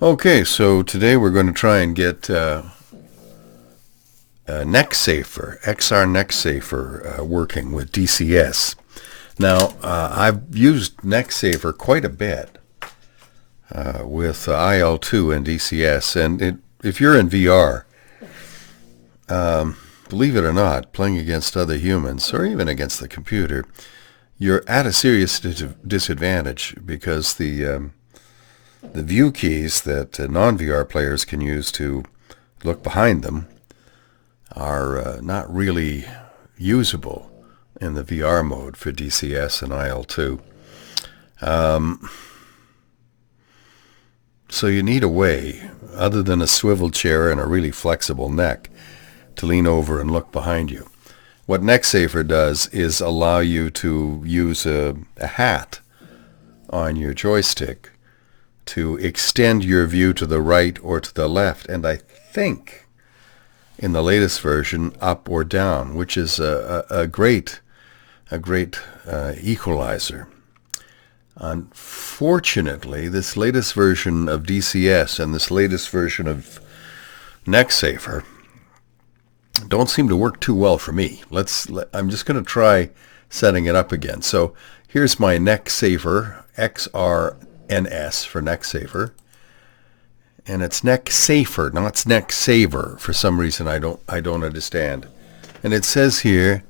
Okay, so today we're going to try and get necksafer, XR necksafer working with DCS. Now, I've used necksafer quite a bit with IL2 and DCS, and if you're in VR, believe it or not, playing against other humans or even against the computer, you're at a serious disadvantage because the view keys that non-VR players can use to look behind them are not really usable in the VR mode for DCS and IL2. So you need a way, other than a swivel chair and a really flexible neck, to lean over and look behind you. What necksafer does is allow you to use a hat on your joystick to extend your view to the right or to the left, and I think in the latest version up or down, which is a great equalizer. Unfortunately, this latest version of DCS and this latest version of necksafer don't seem to work too well for me. I'm just going to try setting it up again. So here's my necksafer, XRNS for necksafer. And it's necksafer, not necksaver. For some reason I don't understand. And it says here,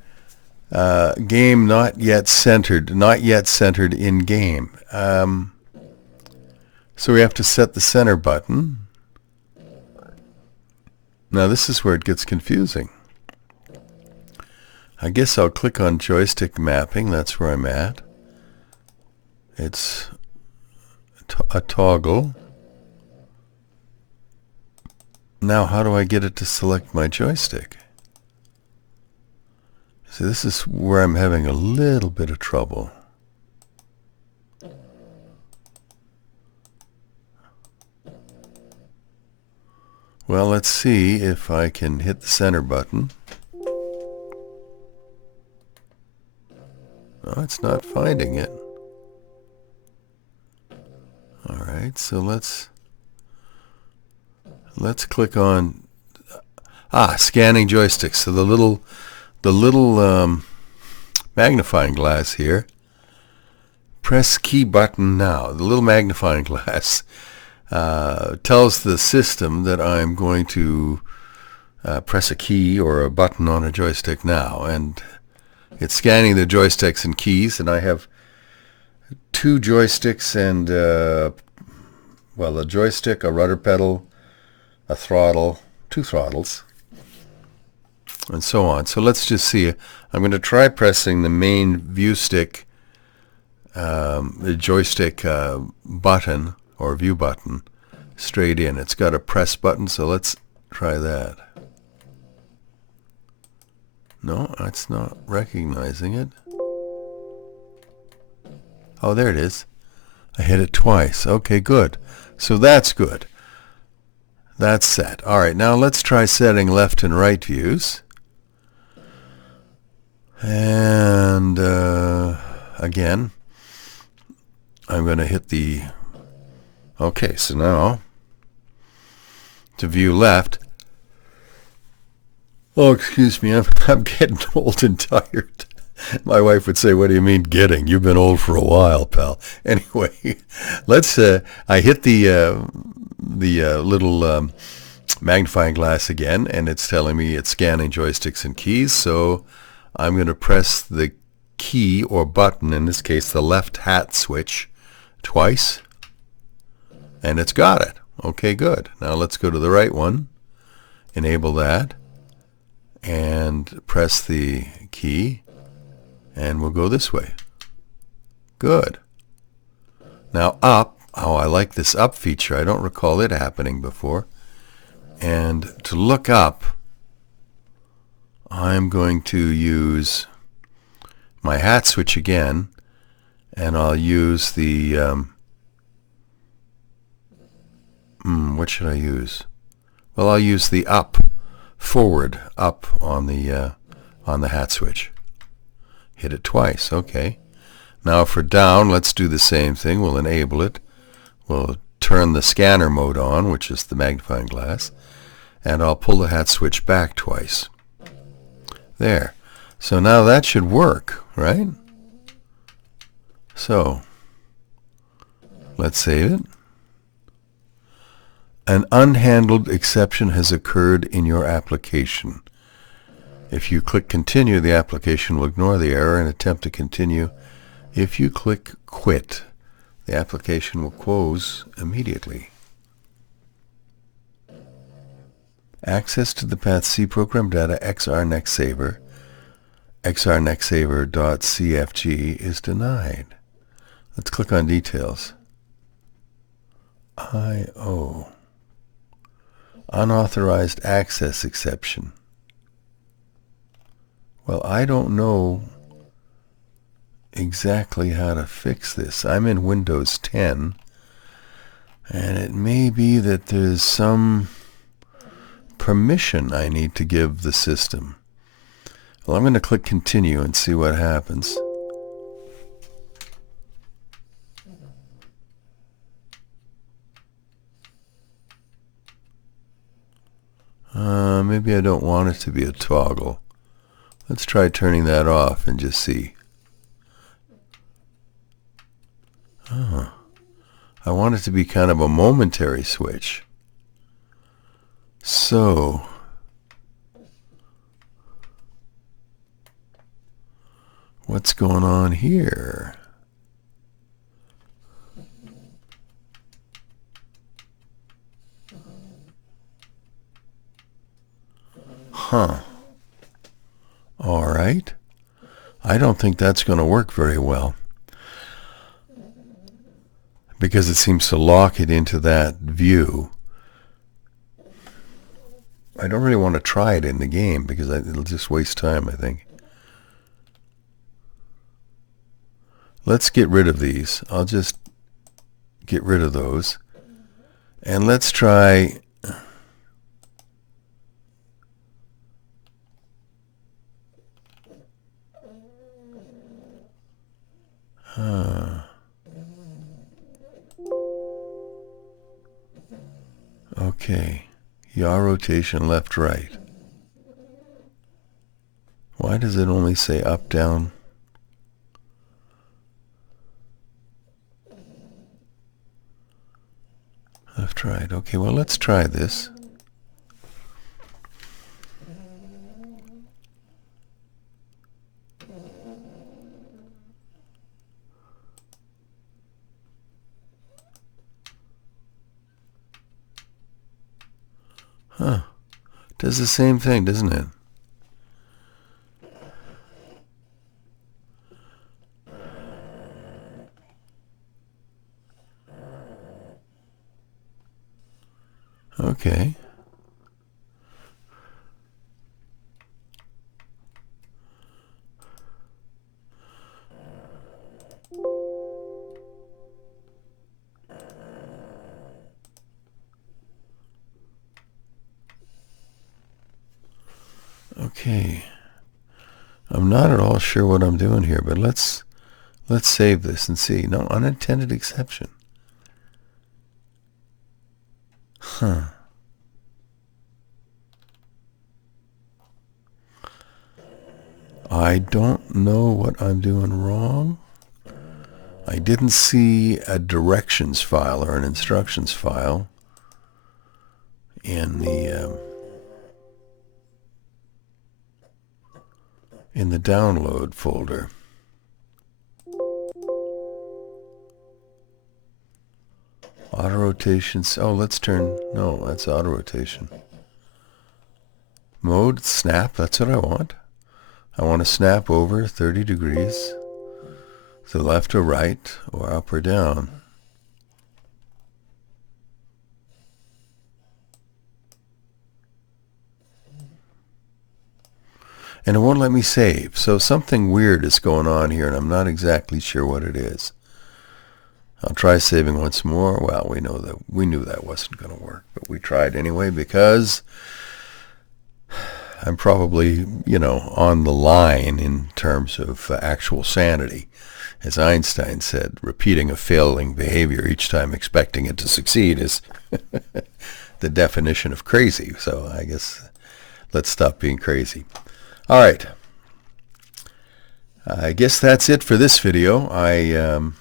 game not yet centered in game. So we have to set the center button. Now this is where it gets confusing. I guess I'll click on joystick mapping. That's where I'm at. It's a toggle. Now how do I get it to select my joystick? See, this is where I'm having a little bit of trouble. Well, let's see if I can hit the center button. Oh, it's not finding it. Alright, so let's click on scanning joysticks. So the little magnifying glass here. Press key button now. The little magnifying glass tells the system that I'm going to press a key or a button on a joystick now, and it's scanning the joysticks and keys, and I have two joysticks and a joystick, a rudder pedal, a throttle, two throttles, and so on. So let's just see. I'm going to try pressing the main view stick, the joystick button or view button straight in. It's got a press button, so let's try that. No, it's not recognizing it. Oh, there it is. I hit it twice. Okay, good. So that's good. That's set. All right, now let's try setting left and right views. And again, I'm going to hit the... Okay, so now to view left. Oh, excuse me, I'm getting old and tired. My wife would say, "What do you mean getting? You've been old for a while, pal." Anyway, let's. I hit the little magnifying glass again, and it's telling me it's scanning joysticks and keys. So I'm going to press the key or button, in this case the left hat switch, twice, and it's got it. Okay, good. Now let's go to the right one, enable that, and press the key, and we'll go this way. Good. Now up. Oh, I like this up feature. I don't recall it happening before. And to look up, I'm going to use my hat switch again, and I'll use the what should I use? Well, I'll use the forward up on the hat switch. Hit it twice. Okay. Now for down, let's do the same thing. We'll enable it. We'll turn the scanner mode on, which is the magnifying glass, and I'll pull the hat switch back twice. There. So now that should work, right? So let's save it. An unhandled exception has occurred in your application. If you click continue, the application will ignore the error and attempt to continue. If you click quit, the application will close immediately. Access to the Path C program data XR necksafer, xrnecksafer.cfg is denied. Let's click on details. I/O. Unauthorized access exception. Well, I don't know exactly how to fix this. I'm in Windows 10, and it may be that there's some permission I need to give the system. Well, I'm going to click continue and see what happens. Maybe I don't want it to be a toggle. Let's try turning that off and just see. Oh, I want it to be kind of a momentary switch. So, what's going on here? Huh. All right. I don't think that's going to work very well, because it seems to lock it into that view. I don't really want to try it in the game because it'll just waste time, I think. Let's get rid of these. I'll just get rid of those. And let's try... Okay. Yaw rotation left, right. Why does it only say up, down? Left, right. Okay, well, let's try this. Huh. Does the same thing, doesn't it? Okay. Okay. I'm not at all sure what I'm doing here, but let's save this and see. No, unintended exception. Huh. I don't know what I'm doing wrong. I didn't see a directions file or an instructions file in the download folder. Auto rotations. Oh, let's turn. No, that's auto rotation. Mode snap. That's what I want. I want to snap over 30 degrees to left or right or up or down. And it won't let me save. So something weird is going on here, and I'm not exactly sure what it is. I'll try saving once more. Well, we knew that wasn't going to work, but we tried anyway because I'm probably, on the line in terms of actual sanity. As Einstein said, repeating a failing behavior each time expecting it to succeed is the definition of crazy. So I guess let's stop being crazy. All right. I guess that's it for this video. I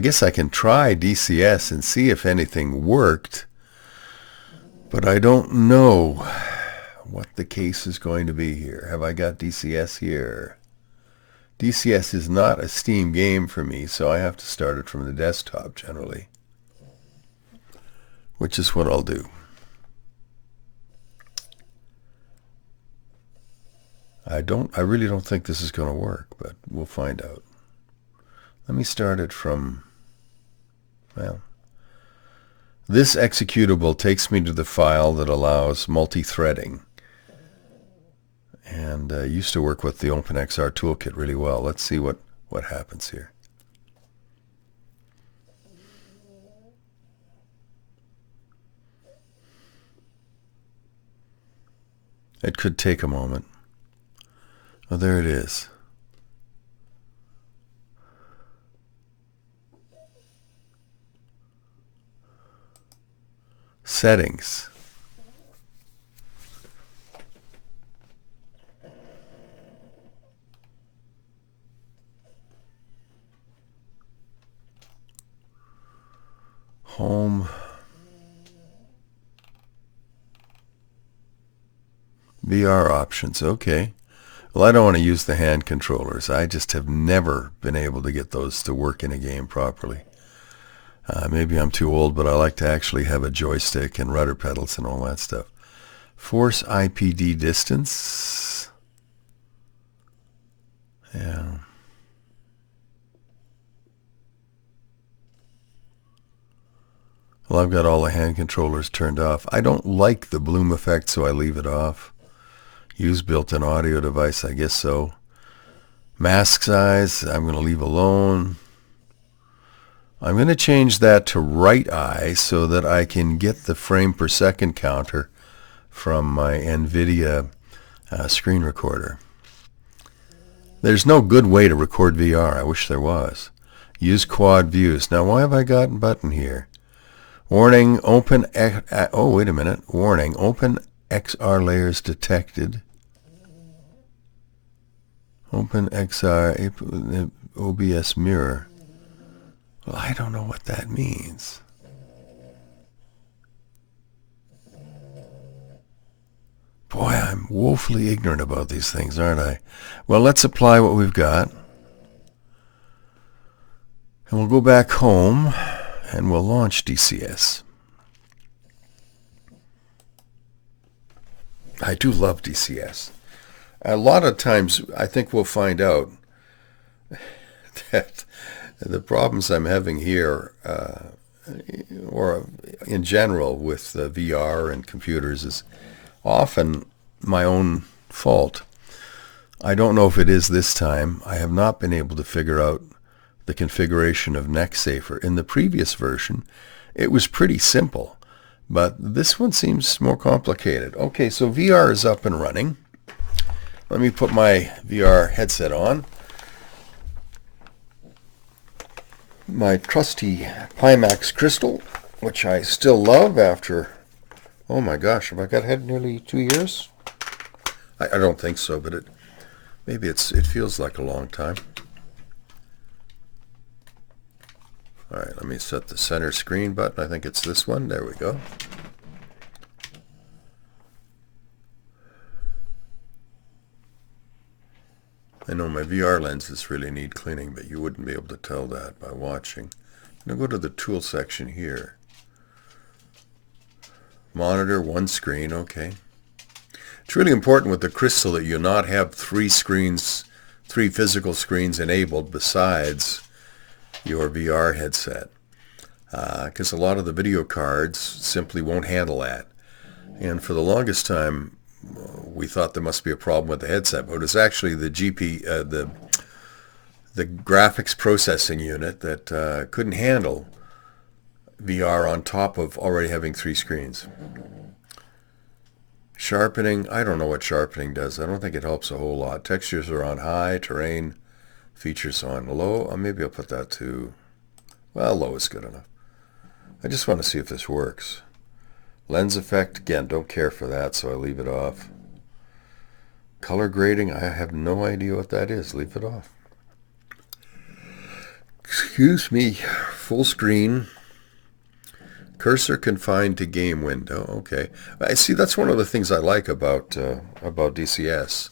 guess I can try DCS and see if anything worked, but I don't know what the case is going to be here. Have I got DCS here? DCS is not a Steam game for me, so I have to start it from the desktop generally, which is what I'll do. I really don't think this is going to work, but we'll find out. Let me start it from, well, this executable takes me to the file that allows multi-threading. And used to work with the OpenXR toolkit really well. Let's see what happens here. It could take a moment. Oh, there it is. Settings. Home. VR options. Okay. Well, I don't want to use the hand controllers. I just have never been able to get those to work in a game properly. Maybe I'm too old, but I like to actually have a joystick and rudder pedals and all that stuff. Force IPD distance. Yeah. Well, I've got all the hand controllers turned off. I don't like the bloom effect, so I leave it off. Use built-in audio device, I guess so. Mask size, I'm going to leave alone. I'm going to change that to right eye so that I can get the frame per second counter from my NVIDIA screen recorder. There's no good way to record VR. I wish there was. Use quad views. Now, why have I got a button here? Warning, open, oh, wait a minute. Warning, open XR layers detected. Open XR, OBS mirror. Well, I don't know what that means. Boy, I'm woefully ignorant about these things, aren't I? Well, let's apply what we've got. And we'll go back home and we'll launch DCS. I do love DCS. A lot of times I think we'll find out that the problems I'm having here, or in general with VR and computers, is often my own fault. I don't know if it is this time. I have not been able to figure out the configuration of necksafer. In the previous version, it was pretty simple, but this one seems more complicated. Okay, so VR is up and running. Let me put my VR headset on. My trusty Pimax Crystal, which I still love after, oh my gosh, have I got ahead nearly 2 years? I don't think so, but maybe it feels like a long time. All right, let me set the center screen button. I think it's this one. There we go. I know my VR lenses really need cleaning, but you wouldn't be able to tell that by watching. I'm going to go to the tool section here. Monitor, one screen, okay. It's really important with the Crystal that you not have three physical screens enabled besides your VR headset, because a lot of the video cards simply won't handle that. And for the longest time, we thought there must be a problem with the headset, but it was actually the the graphics processing unit that couldn't handle VR on top of already having three screens. Sharpening, I don't know what sharpening does. I don't think it helps a whole lot. Textures are on high, terrain Features on low. Maybe I'll put that to, well, low is good enough. I just want to see if this works. Lens effect, again, don't care for that, so I leave it off. Color grading, I have no idea what that is. Leave it off. Excuse me. Full screen. Cursor confined to game window. Okay. I see, that's one of the things I like about DCS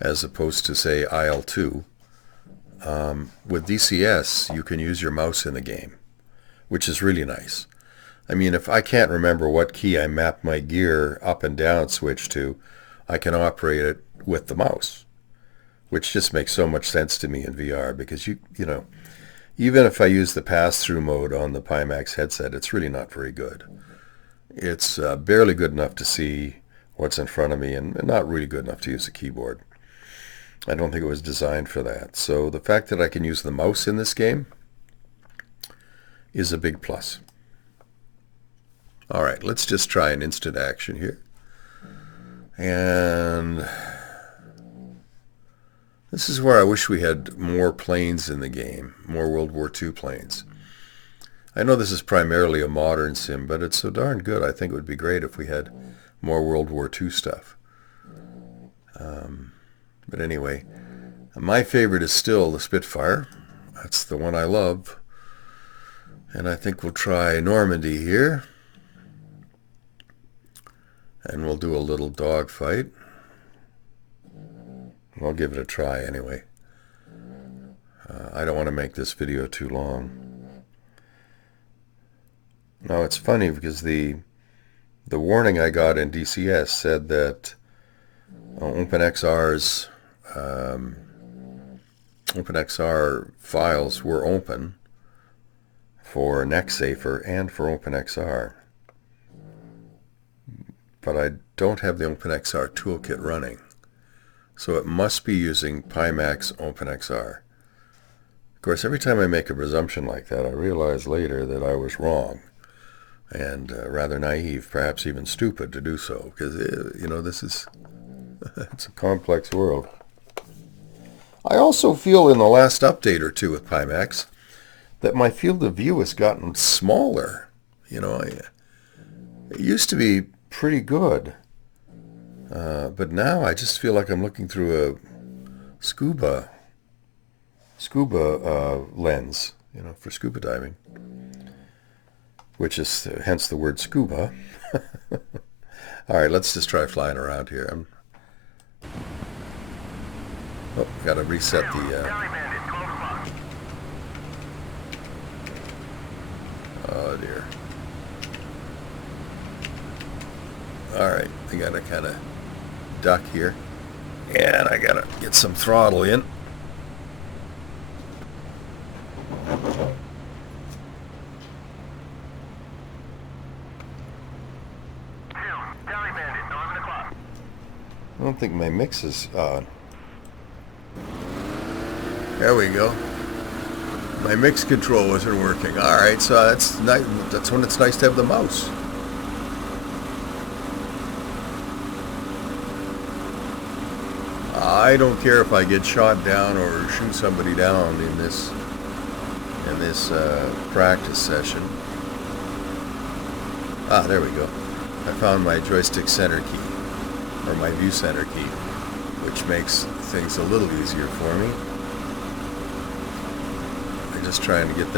as opposed to, say, IL2. With DCS, you can use your mouse in the game, which is really nice. I mean, if I can't remember what key I map my gear up and down switch to, I can operate it with the mouse, which just makes so much sense to me in VR because, you know, even if I use the pass-through mode on the Pimax headset, it's really not very good. It's barely good enough to see what's in front of me and not really good enough to use a keyboard. I don't think it was designed for that. So the fact that I can use the mouse in this game is a big plus. All right, let's just try an instant action here. And this is where I wish we had more planes in the game, more World War II planes. I know this is primarily a modern sim, but it's so darn good. I think it would be great if we had more World War II stuff. But anyway, my favorite is still the Spitfire. That's the one I love. And I think we'll try Normandy here. And we'll do a little dogfight. I'll give it a try anyway. I don't want to make this video too long. Now it's funny because the warning I got in DCS said that OpenXR's OpenXR files were open for necksafer and for OpenXR. But I don't have the OpenXR toolkit running. So it must be using Pimax OpenXR. Of course, every time I make a presumption like that, I realize later that I was wrong. And rather naive, perhaps even stupid to do so. Because, you know, this is, it's a complex world. I also feel in the last update or two with Pimax that my field of view has gotten smaller. You know, it used to be pretty good. But now I just feel like I'm looking through a scuba lens, you know, for scuba diving, which is hence the word scuba. All right, let's just try flying around here. Oh, got to reset the. Oh dear. All right, I got to kind of duck here, and I got to get some throttle in. I don't think my mix is on. There we go. My mix control wasn't working. All right, so that's nice. That's when it's nice to have the mouse. I don't care if I get shot down or shoot somebody down in this practice session. Ah, there we go. I found my joystick center key, or my view center key, which makes things a little easier for me. I'm just trying to get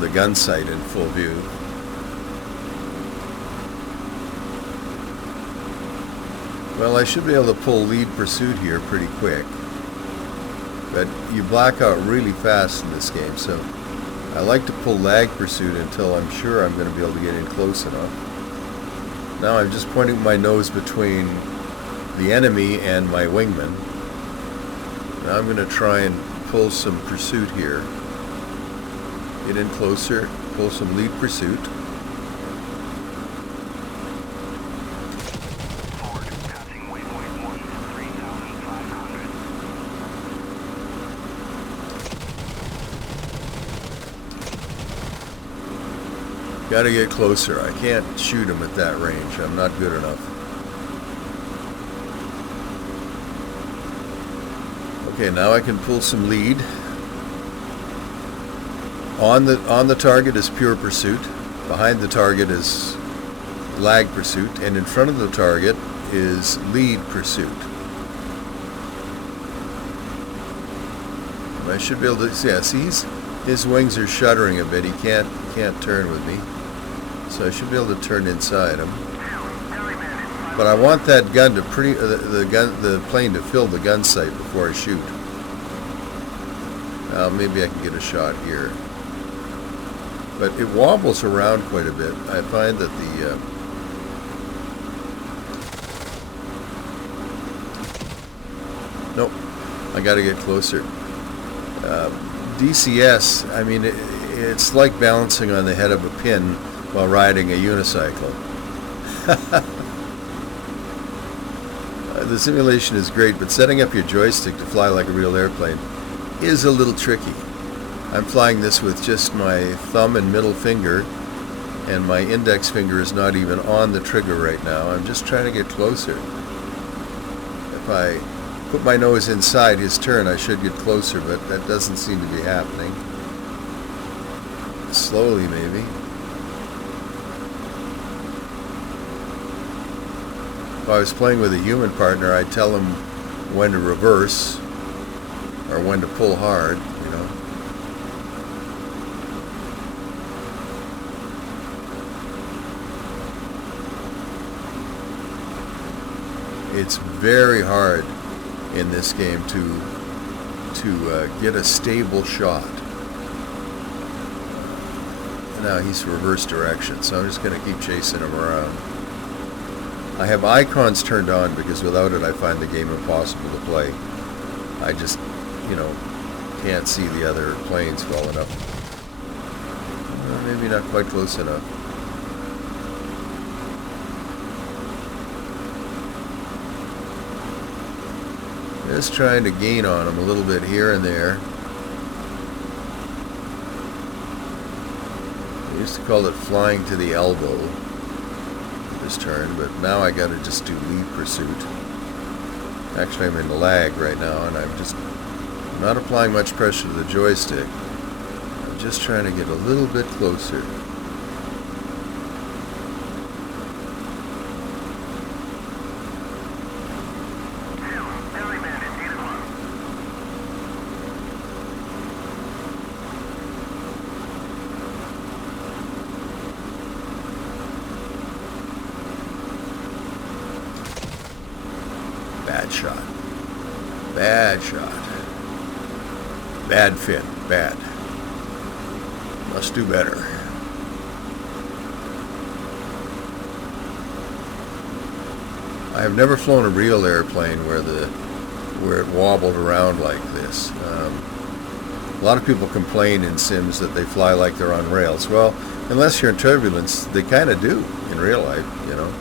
the gun sight in full view. Well, I should be able to pull lead pursuit here pretty quick, but you black out really fast in this game, so I like to pull lag pursuit until I'm sure I'm going to be able to get in close enough. Now I'm just pointing my nose between the enemy and my wingman. Now I'm going to try and pull some pursuit here. Get in closer, pull some lead pursuit. Got to get closer. I can't shoot him at that range. I'm not good enough. Okay, now I can pull some lead. On the target is pure pursuit. Behind the target is lag pursuit, and in front of the target is lead pursuit. I should be able to see. Yeah, see, his wings are shuddering a bit. He can't turn with me, so I should be able to turn inside him. But I want that gun to the plane to fill the gun sight before I shoot. Maybe I can get a shot here. But it wobbles around quite a bit. I find that the nope, I got to get closer. DCS, I mean, it's like balancing on the head of a pin while riding a unicycle. The simulation is great, but setting up your joystick to fly like a real airplane is a little tricky. I'm flying this with just my thumb and middle finger, and my index finger is not even on the trigger right now. I'm just trying to get closer. If I put my nose inside his turn, I should get closer, but that doesn't seem to be happening. Slowly, maybe. If I was playing with a human partner, I'd tell him when to reverse or when to pull hard, you know. It's very hard in this game to get a stable shot. Now he's reverse direction, so I'm just going to keep chasing him around. I have icons turned on because without it I find the game impossible to play. I just, you know, can't see the other planes well enough. Maybe not quite close enough. Just trying to gain on him a little bit here and there. I used to call it flying to the elbow this turn, but now I gotta just do lead pursuit. Actually, I'm in the lag right now, and I'm just not applying much pressure to the joystick. I'm just trying to get a little bit closer. Bad shot. Bad shot. Bad fin. Bad. Must do better. I have never flown a real airplane where it wobbled around like this. A lot of people complain in sims that they fly like they're on rails. Well, unless you're in turbulence, they kind of do in real life, you know.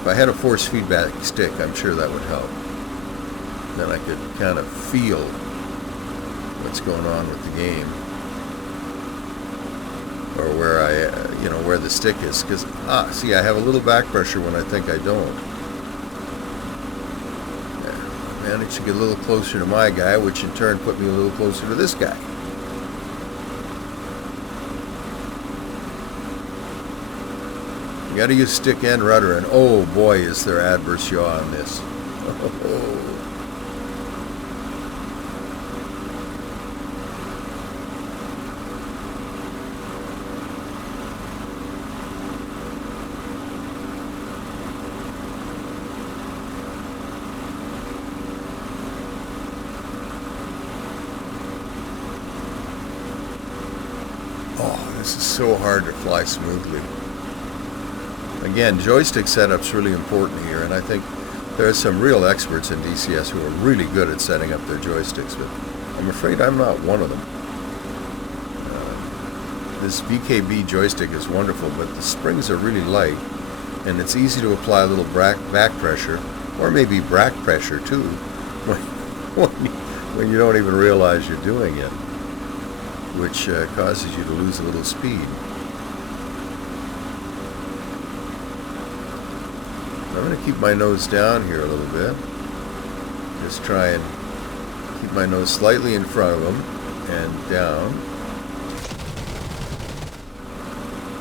If I had a force feedback stick, I'm sure that would help. Then I could kind of feel what's going on with the game, or where where the stick is. Because see, I have a little back pressure when I think I don't. I managed to get a little closer to my guy, which in turn put me a little closer to this guy. You got to use stick and rudder, and oh boy, is there adverse yaw on this. Oh, this is so hard to fly smoothly. Again, joystick setup's really important here, and I think there are some real experts in DCS who are really good at setting up their joysticks, but I'm afraid I'm not one of them. This VKB joystick is wonderful, but the springs are really light, and it's easy to apply a little back pressure, or maybe back pressure too, when you don't even realize you're doing it. which causes you to lose a little speed. I'm going to keep my nose down here a little bit. Just try and keep my nose slightly in front of them and down.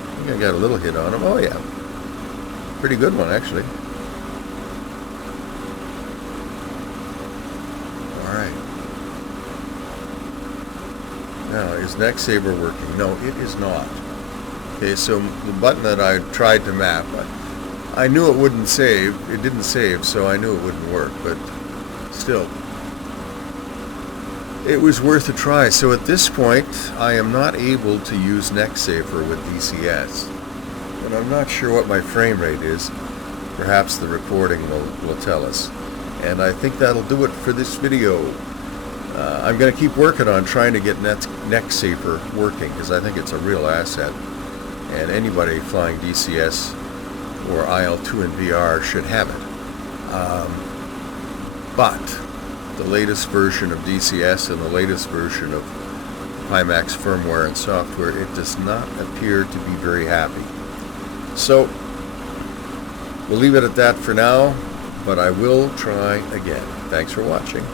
I think I got a little hit on him. Oh yeah. Pretty good one actually. Alright. Now, is necksafer working? No, it is not. Okay, so the button that I tried to map, I knew it wouldn't save. It didn't save, so I knew it wouldn't work, but still. It was worth a try. So at this point, I am not able to use necksafer with DCS. And I'm not sure what my frame rate is. Perhaps the recording will tell us. And I think that'll do it for this video. I'm going to keep working on trying to get necksafer working, because I think it's a real asset. And anybody flying DCS or IL-2 in VR should have it. But the latest version of DCS and the latest version of Pimax firmware and software, it does not appear to be very happy. So we'll leave it at that for now, but I will try again. Thanks for watching.